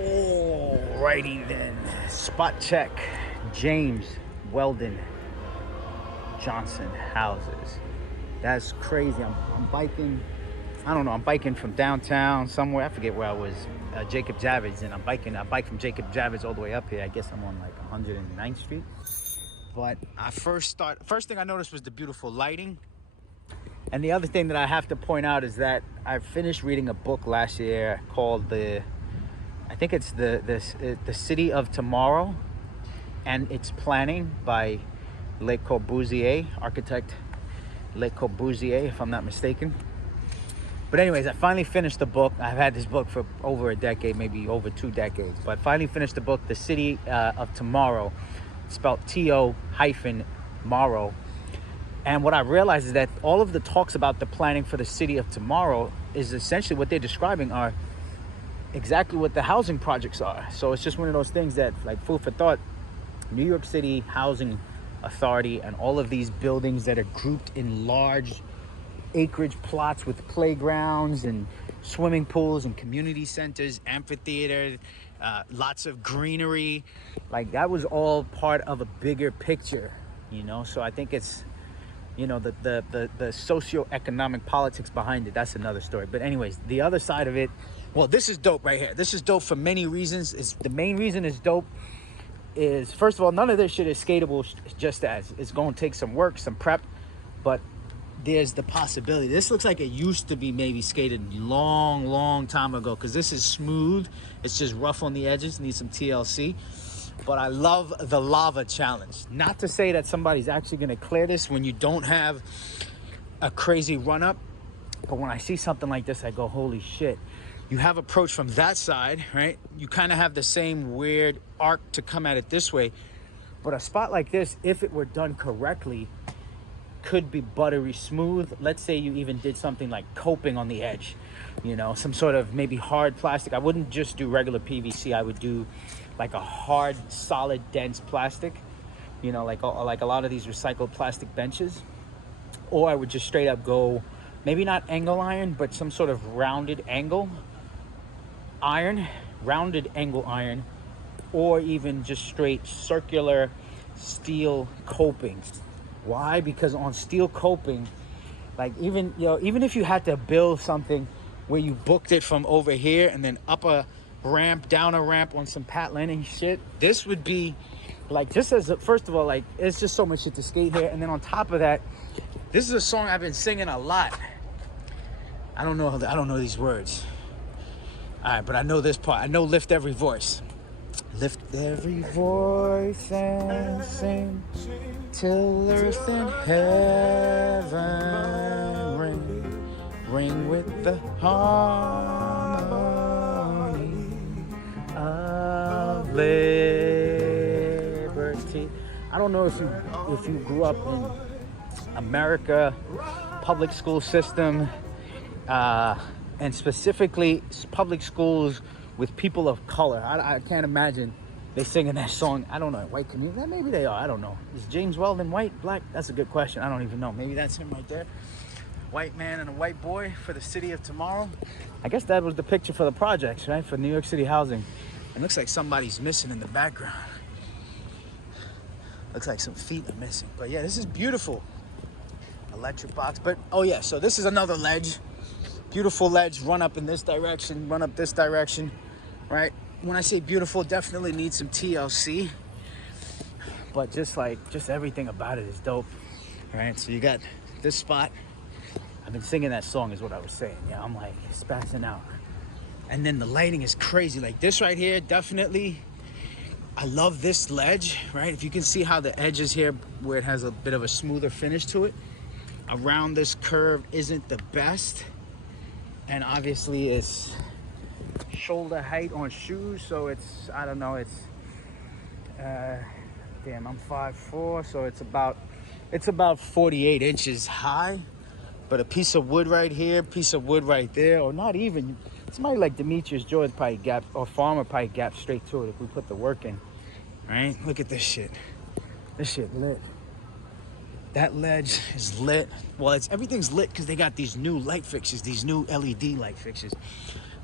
Alrighty then. Spot check. James Weldon Johnson houses. That's crazy. I'm biking. I don't know. I'm biking from downtown somewhere. I forget where I was. Jacob Javits, and I bike from Jacob Javits all the way up here. I guess I'm on like 109th Street. But first thing I noticed was the beautiful lighting. And the other thing that I have to point out is that I finished reading a book last year called I think it's the City of Tomorrow, and its planning by Le Corbusier, architect Le Corbusier, if I'm not mistaken. But anyways, I finally finished the book. I've had this book for over a decade, maybe over 2 decades. But I finally finished the book, The City of Tomorrow, spelled T-O-Morrow. And what I realized is that all of the talks about the planning for the city of tomorrow is essentially what they're describing are exactly what the housing projects are. So it's just one of those things that, like, food for thought. New York City Housing Authority and all of these buildings that are grouped in large acreage plots with playgrounds and swimming pools and community centers, amphitheater, lots of greenery. Like, that was all part of a bigger picture, you know? So I think it's, you know, the socioeconomic politics behind it, that's another story. But anyways, the other side of it, well, this is dope right here. This is dope for many reasons. The main reason it's dope is, first of all, none of this shit is skatable just as. It's going to take some work, some prep, but there's the possibility. This looks like it used to be maybe skated long time ago, because this is smooth. It's just rough on the edges, needs some TLC. But I love the lava challenge. Not to say that somebody's actually going to clear this when you don't have a crazy run-up, but when I see something like this, I go, holy shit. You have approach from that side, right? You kind of have the same weird arc to come at it this way. But a spot like this, if it were done correctly, could be buttery smooth. Let's say you even did something like coping on the edge, you know, some sort of maybe hard plastic. I wouldn't just do regular PVC. I would do like a hard, solid, dense plastic, you know, like a lot of these recycled plastic benches. Or I would just straight up go, maybe not angle iron, but some sort of rounded angle iron, or even just straight circular steel coping. Why? Because on steel coping, like, even if you had to build something where you booked it from over here and then up a ramp, down a ramp on some Pat Lennon shit, this would be like, just as first of all, like, it's just so much shit to skate here. And then on top of that, this is a song I've been singing a lot. I don't know these words. All right, but I know this part. I know Lift Every Voice. Lift every voice and sing till earth and heaven ring with the harmony of liberty. I don't know if you grew up in America, public school system, and specifically public schools with people of color. I can't imagine they singing that song. I don't know, white community. Maybe they are. I don't know. Is James Weldon white, black? That's a good question. I don't even know. Maybe that's him right there. White man and a white boy for the city of tomorrow. I guess that was the picture for the projects, right? For New York City housing. It looks like somebody's missing in the background. Looks like some feet are missing. But yeah, this is beautiful. Electric box. But oh yeah, so this is another ledge. Beautiful ledge. Run up in this direction, run up this direction, right? When I say beautiful, definitely needs some TLC, but just everything about it is dope, right? So you got this spot. I've been singing that song is what I was saying. Yeah, I'm like spazzing out. And then the lighting is crazy. Like this right here, definitely. I love this ledge, right? If you can see how the edges here, where it has a bit of a smoother finish to it, around this curve isn't the best. And obviously it's shoulder height on shoes, so it's, I don't know, it's damn, I'm 5'4", so it's about 48 inches high. But a piece of wood right here, piece of wood right there, or not even, somebody like Demetrius George probably gap, or Farmer probably gap straight to it if we put the work in, right? Look at this shit. This shit lit. That ledge is lit. Well, everything's lit because they got these new light fixtures, these new LED light fixtures.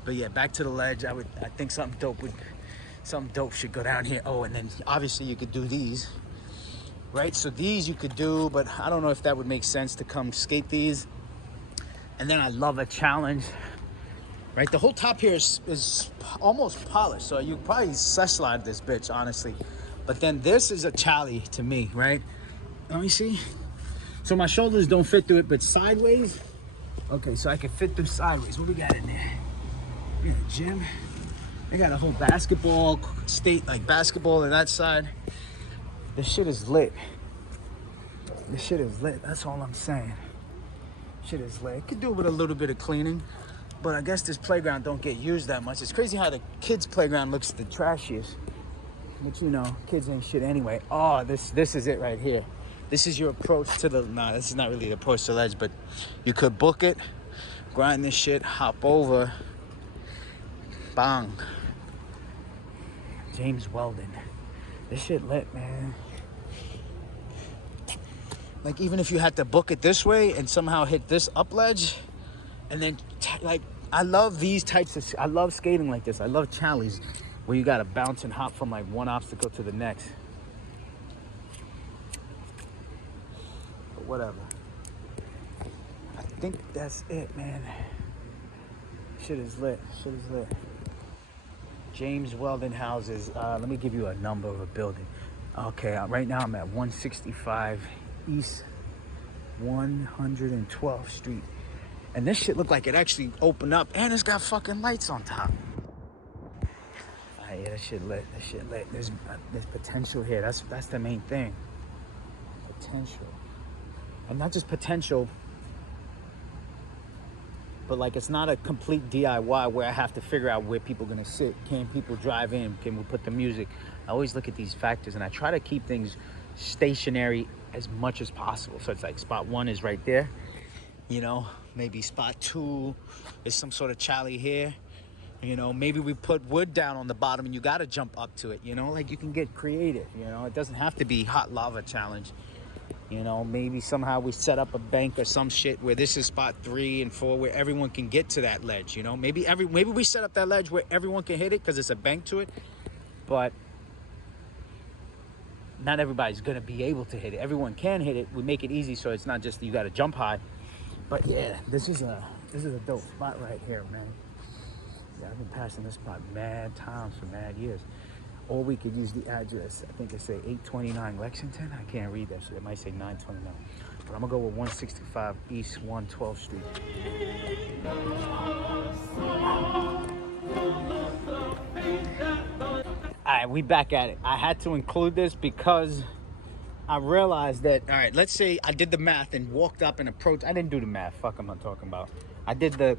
But yeah, back to the ledge. I think something dope should go down here. Oh, and then obviously you could do these, right? So these you could do, but I don't know if that would make sense to come skate these. And then I love a challenge, right? The whole top here is almost polished, so you probably slide this bitch, honestly. But then this is a challenge to me, right? Let me see. So my shoulders don't fit through it, but sideways. Okay, so I can fit through sideways. What we got in there? We got a gym. They got a whole basketball state, like basketball on that side. This shit is lit. This shit is lit. That's all I'm saying. Shit is lit. Could do with a little bit of cleaning, but I guess this playground don't get used that much. It's crazy how the kids' playground looks the trashiest. But you know, kids ain't shit anyway. Oh, this is it right here. This is your approach to the, nah, this is not really the approach to the ledge, but you could book it, grind this shit, hop over, bang. James Weldon. This shit lit, man. Like, even if you had to book it this way and somehow hit this up ledge, and then, like, I love these types of, I love skating like this. I love challenges where you gotta bounce and hop from like one obstacle to the next. But whatever. I think that's it, man. Shit is lit. Shit is lit. James Weldon houses. Let me give you a number of a building. Okay, right now I'm at 165 East 112th Street. And this shit looked like it actually opened up, and it's got fucking lights on top. Yeah, that shit lit. That shit lit. There's potential here. That's the main thing. Potential. And not just potential, but like it's not a complete DIY where I have to figure out where people are gonna sit. Can people drive in? Can we put the music? I always look at these factors, and I try to keep things stationary as much as possible. So it's like spot 1 is right there. You know, maybe spot 2 is some sort of chally here. You know, maybe we put wood down on the bottom and you got to jump up to it. You know, like you can get creative. You know, it doesn't have to be hot lava challenge. You know, maybe somehow we set up a bank or some shit where this is spot 3 and 4 where everyone can get to that ledge. You know, maybe we set up that ledge where everyone can hit it because it's a bank to it. But not everybody's going to be able to hit it. Everyone can hit it. We make it easy so it's not just you got to jump high. But yeah, this is a dope spot right here, man. Yeah, I've been passing this spot mad times for mad years. Or we could use the address. I think it say 829 Lexington. I can't read that, so it might say 929. But I'm gonna go with 165 East 112th Street. All right, we back at it. I had to include this because I realized that, all right, let's say I did the math and walked up and approached. I didn't do the math. Fuck, I'm not talking about. I did the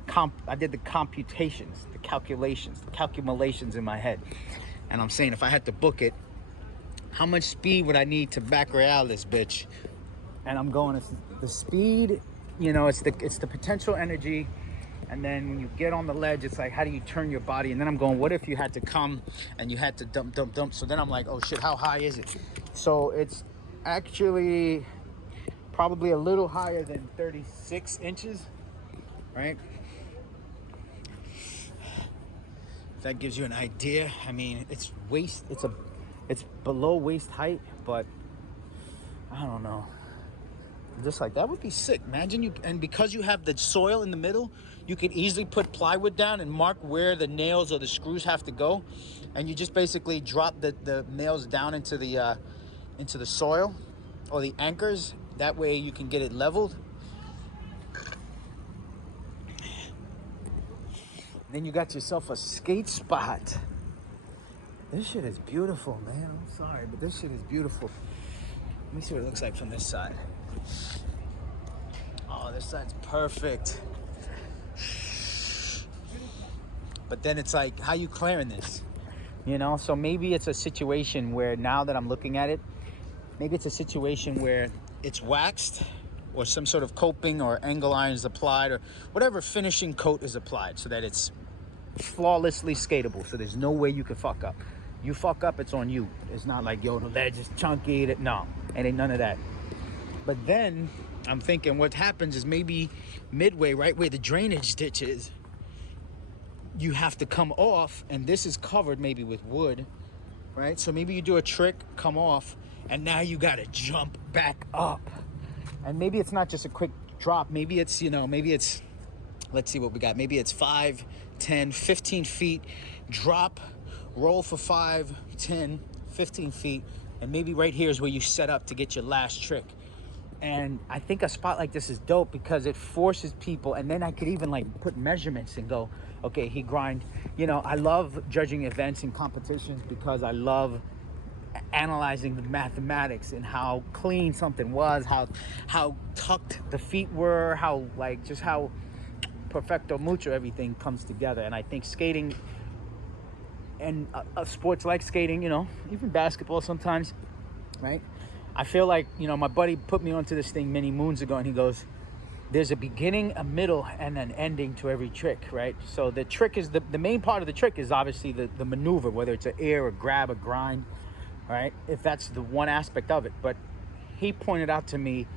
computations, the calculations in my head. And I'm saying if I had to book it, how much speed would I need to back rail this bitch? And I'm going, the speed, you know, it's the potential energy. And then when you get on the ledge, it's like, how do you turn your body? And then I'm going, what if you had to come and you had to dump? So then I'm like, oh shit, how high is it? So it's actually probably a little higher than 36 inches, right? If that gives you an idea. I mean, it's below waist height, but I don't know. Just like that would be sick. Imagine you, and because you have the soil in the middle, you could easily put plywood down and mark where the nails or the screws have to go, and you just basically drop the nails down into the soil or the anchors. That way you can get it leveled. Then you got yourself a skate spot. This shit is beautiful, man. I'm sorry, but this shit is beautiful. Let me see what it looks like from this side. Oh, this side's perfect. But then it's like, how you clearing this? You know, so maybe it's a situation where now that I'm looking at it, maybe it's a situation where it's waxed or some sort of coping or angle iron is applied or whatever finishing coat is applied so that it's flawlessly skatable. So there's no way you can fuck up. You fuck up, it's on you. It's not like, yo, the ledge is chunky. No, it ain't none of that. But then I'm thinking what happens is maybe midway, right where the drainage ditch is, you have to come off, and this is covered maybe with wood, right? So maybe you do a trick, come off, and now you gotta jump back up. And maybe it's not just a quick drop. Maybe it's, you know, maybe it's, let's see what we got. Maybe it's 5, 10, 15 feet, drop, roll for 5, 10, 15 feet. And maybe right here is where you set up to get your last trick. And I think a spot like this is dope because it forces people, and then I could even like put measurements and go, okay, he grind. You know, I love judging events and competitions because I love analyzing the mathematics and how clean something was, how tucked the feet were, how like just how perfecto mucho everything comes together. And I think skating and sports like skating, you know, even basketball sometimes, right? I feel like, you know, my buddy put me onto this thing many moons ago, and he goes, there's a beginning, a middle, and an ending to every trick, right? So the trick is, the main part of the trick is obviously the maneuver, whether it's an air, a grab, a grind, right? If that's the one aspect of it. But he pointed out to me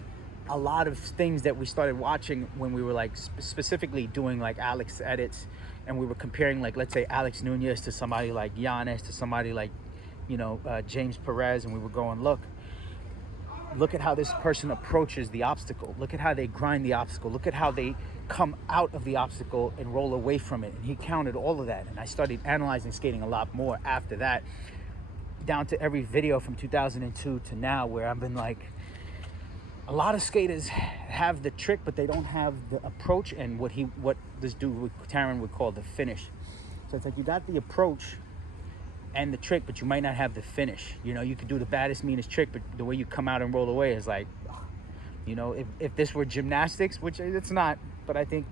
a lot of things that we started watching when we were like specifically doing like Alex edits, and we were comparing, like, let's say Alex Nunez to somebody like Giannis, to somebody like, you know, James Perez, and we were going, look at how this person approaches the obstacle. Look at how they grind the obstacle. Look at how they come out of the obstacle and roll away from it. And he counted all of that. And I started analyzing skating a lot more after that, down to every video from 2002 to now, where I've been like, a lot of skaters have the trick, but they don't have the approach and what this dude, Taryn, would call the finish. So it's like you got the approach and the trick, but you might not have the finish. You know, you could do the baddest, meanest trick, but the way you come out and roll away is like, you know, if this were gymnastics, which it's not, but I think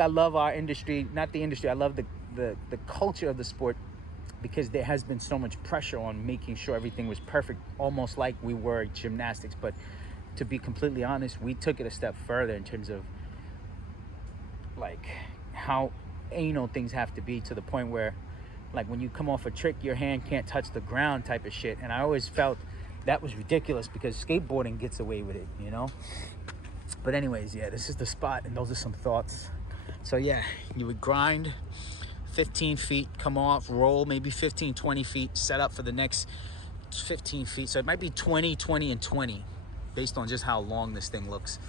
I love our industry, not the industry, I love the culture of the sport, because there has been so much pressure on making sure everything was perfect, almost like we were gymnastics. But to be completely honest, we took it a step further in terms of like how anal things have to be, to the point where, like, when you come off a trick, your hand can't touch the ground type of shit. And I always felt that was ridiculous because skateboarding gets away with it, you know? But anyways, yeah, this is the spot, and those are some thoughts. So yeah, you would grind 15 feet, come off, roll maybe 15, 20 feet, set up for the next 15 feet. So it might be 20, 20, and 20, based on just how long this thing looks.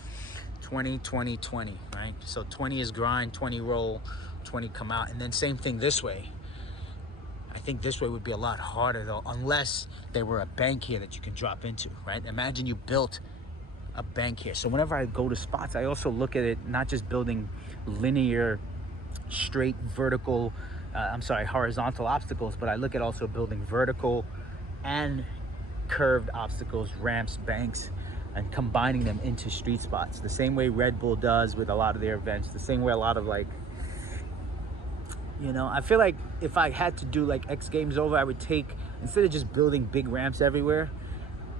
20, 20, 20, right? So 20 is grind, 20 roll, 20 come out. And then same thing this way. I think this way would be a lot harder though, unless there were a bank here that you can drop into, right? Imagine you built a bank here. So whenever I go to spots, I also look at it, not just building linear, straight, vertical, horizontal obstacles, but I look at also building vertical and curved obstacles, ramps, banks, and combining them into street spots. The same way Red Bull does with a lot of their events, the same way a lot of, like, you know, I feel like if I had to do like X Games over, I would take, instead of just building big ramps everywhere,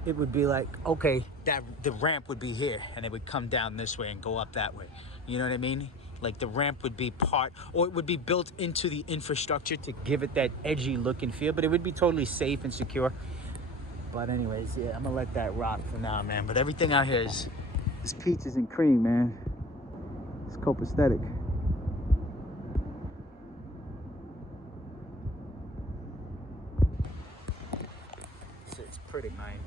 it would be like, okay, that the ramp would be here and it would come down this way and go up that way. You know what I mean? Like the ramp would be part, or it would be built into the infrastructure to give it that edgy look and feel, but it would be totally safe and secure. But anyways, yeah, I'm gonna let that rock for now, man. But everything out here is peaches and cream, man. It's copacetic. It's pretty, man.